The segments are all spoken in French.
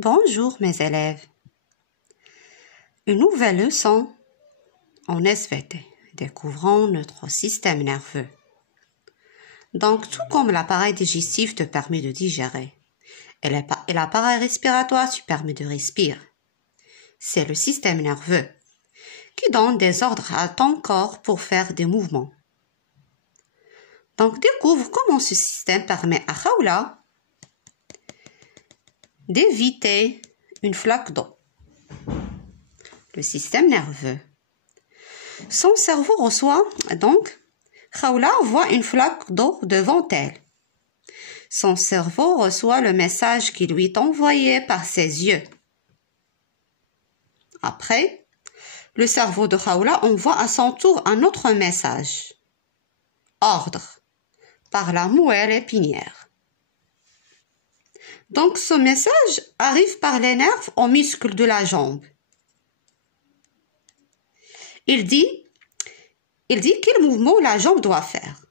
Bonjour mes élèves. Une nouvelle leçon en SVT, découvrant notre système nerveux. Donc, tout comme l'appareil digestif te permet de digérer et l'appareil respiratoire te permet de respirer, c'est le système nerveux qui donne des ordres à ton corps pour faire des mouvements. Donc, découvre comment ce système permet à Khawla d'éviter une flaque d'eau. Le système nerveux. Son cerveau reçoit, donc, Khawla voit une flaque d'eau devant elle. Son cerveau reçoit le message qui lui est envoyé par ses yeux. Après, le cerveau de Khawla envoie à son tour un autre message. Ordre, par la moelle épinière. Donc, ce message arrive par les nerfs aux muscles de la jambe. Il dit quel mouvement la jambe doit faire.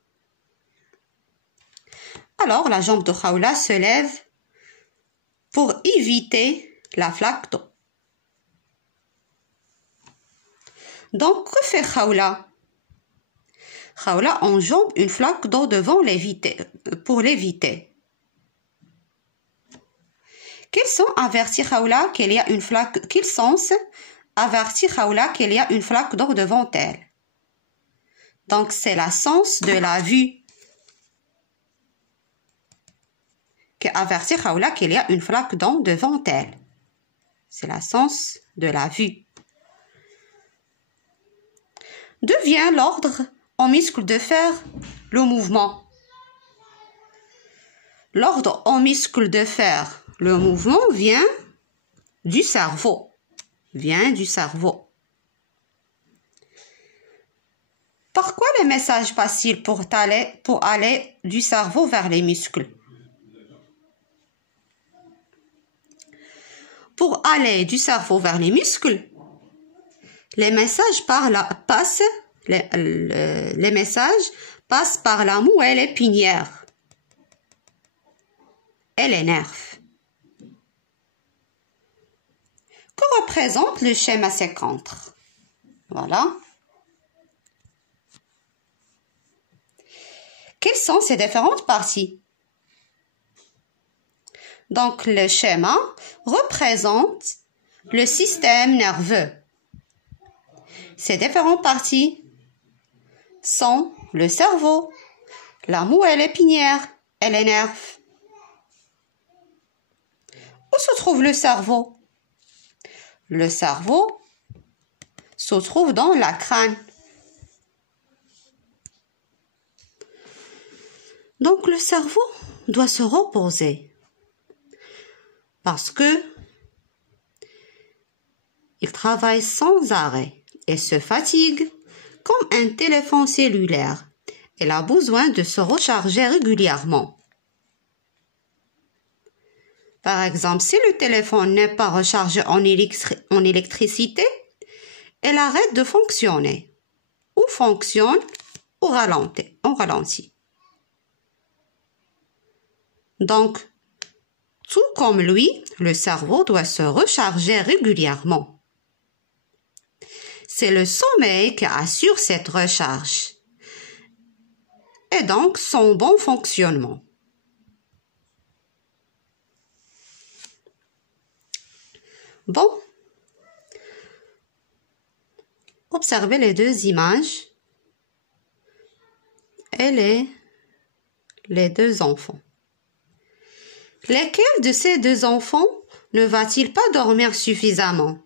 Alors, la jambe de Khawla se lève pour éviter la flaque d'eau. Donc, que fait Khawla? Khawla enjambe une flaque d'eau devant pour l'éviter. Quels sens avertit Khawla qu'il y a une flaque d'eau devant elle? Donc, c'est la sens de la vue qui avertit Khawla qu'il y a une flaque d'eau devant elle. C'est la sens de la vue. Devient l'ordre aux muscles de faire le mouvement. L'ordre aux muscles de faire le mouvement vient du cerveau. Pourquoi le message passe-t-il pour aller du cerveau vers les muscles? Pour aller du cerveau vers les muscles, les messages passent par la moelle épinière et les nerfs. Que représente le schéma ci-contre? Voilà. Quelles sont ces différentes parties? Donc, le schéma représente le système nerveux. Ces différentes parties sont le cerveau, la moelle épinière et les nerfs. Où se trouve le cerveau? Le cerveau se trouve dans la crâne. Donc, le cerveau doit se reposer parce que il travaille sans arrêt et se fatigue comme un téléphone cellulaire. Il a besoin de se recharger régulièrement. Par exemple, si le téléphone n'est pas rechargé en électricité, il arrête de fonctionner ou fonctionne au ralenti. Donc, tout comme lui, le cerveau doit se recharger régulièrement. C'est le sommeil qui assure cette recharge et donc son bon fonctionnement. Bon, observez les deux images et les deux enfants. Lequel de ces deux enfants ne va-t-il pas dormir suffisamment?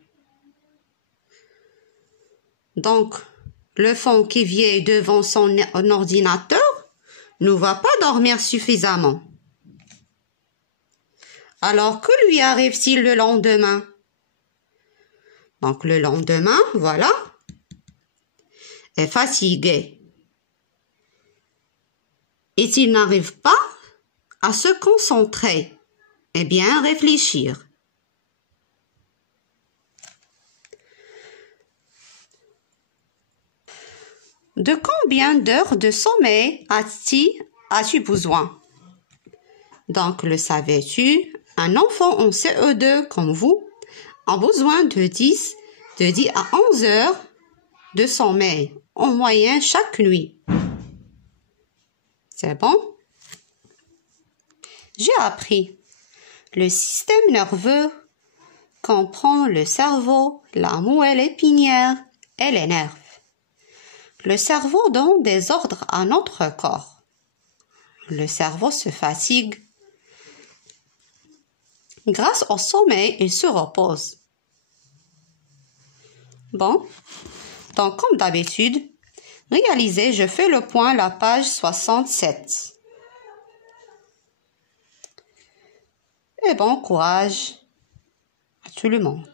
Donc, l'enfant qui vient devant son ordinateur ne va pas dormir suffisamment. Alors, que lui arrive-t-il le lendemain? Donc, le lendemain, voilà, est fatigué. Et s'il n'arrive pas à se concentrer, et bien réfléchir. De combien d'heures de sommeil as-tu besoin? Donc, le savais-tu? Un enfant en CE2 comme vous a besoin de 10 à 11 heures de sommeil en moyenne chaque nuit. C'est bon? J'ai appris. Le système nerveux comprend le cerveau, la moelle épinière et les nerfs. Le cerveau donne des ordres à notre corps. Le cerveau se fatigue. Grâce au sommeil, il se repose. Bon, donc comme d'habitude, réalisez, je fais le point à la page 67. Et bon courage à tout le monde.